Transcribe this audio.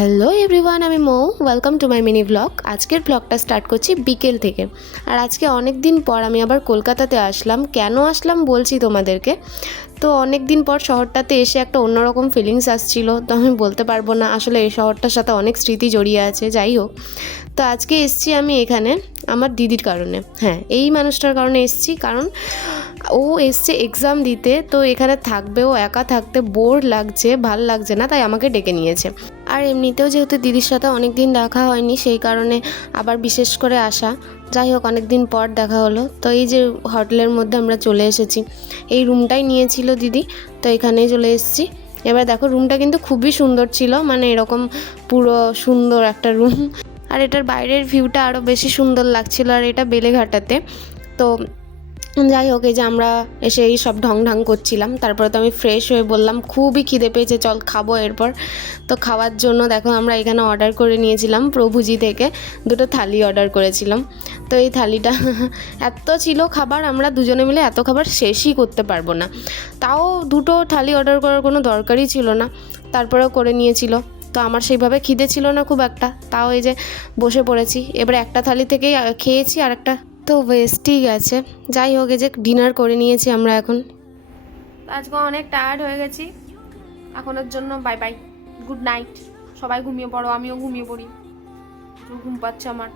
Hello everyone, আমি Mou. Welcome to my mini blog. আজকের ব্লগটা স্টার্ট করছি বিকেল থেকে। আর আজকে অনেক দিন পর আমি আবার কলকাতাতে আসলাম। কেন আসলাম বলছি তোমাদেরকে। তো অনেক দিন পর শহরটাতে এসে একটা অন্যরকম ফিলিংস আসছিল, তো আমি বলতে পারবো না। আসলে এই শহরটার সাথে অনেক স্মৃতি জড়িয়ে আছে, যাই হোক। তো আজকে এসছি আমি এখানে আমার দিদির কারণে। হ্যাঁ, এই মানুষটার কারণে এসছি, কারণ ও এসছে এক্সাম দিতে। তো এখানে থাকবে, ও একা থাকতে বোর লাগছে, ভাল লাগছে না, তাই আমাকে ডেকে নিয়েছে। আর এমনিতেও যেহেতু দিদির সাথে অনেক দিন দেখা হয়নি, সেই কারণে আবার বিশেষ করে আসা। যাই হোক, অনেক দিন পর দেখা হলো। তো এই যে হোটেলের মধ্যে আমরা চলে এসেছি, এই রুমটাই নিয়েছিল দিদি, তো এখানেই চলে এসেছি। এবার দেখো, রুমটা কিন্তু খুবই সুন্দর ছিল, মানে এরকম পুরো সুন্দর একটা রুম। আর এটার বাইরের ভিউটা আরও বেশি সুন্দর লাগছিল, আর এটা বেলেঘাটাতে। তো যাই হোক, এই যে আমরা এসে এই সব ঢং ঢং করছিলাম, তারপরে তো আমি ফ্রেশ হয়ে বললাম খুবই খিদে পেয়েছে, চল খাবো এরপর। তো খাওয়ার জন্য দেখো আমরা এখানে অর্ডার করে নিয়েছিলাম প্রভুজি থেকে, দুটো থালি অর্ডার করেছিলাম। তো এই থালিটা এত ছিল খাবার, আমরা দুজনে মিলে এত খাবার শেষই করতে পারবো না। তাও দুটো থালি অর্ডার করার কোনো দরকারই ছিল না, তারপরেও করে নিয়েছিল। তো আমার সেইভাবে খিদে ছিল না খুব একটা, তাও এই যে বসে পড়েছি। এবারে একটা থালি থেকেই খেয়েছি, আর একটা তো ওয়েস্টই গেছে। যাই হোক, এই যে ডিনার করে নিয়েছি আমরা এখন। আজকে অনেক টায়ার্ড হয়ে গেছি, এখনের জন্য বাই বাই, গুড নাইট। সবাই ঘুমিয়ে পড়ো, আমিও ঘুমিয়ে পড়ি, ঘুম পাচ্ছে আমার।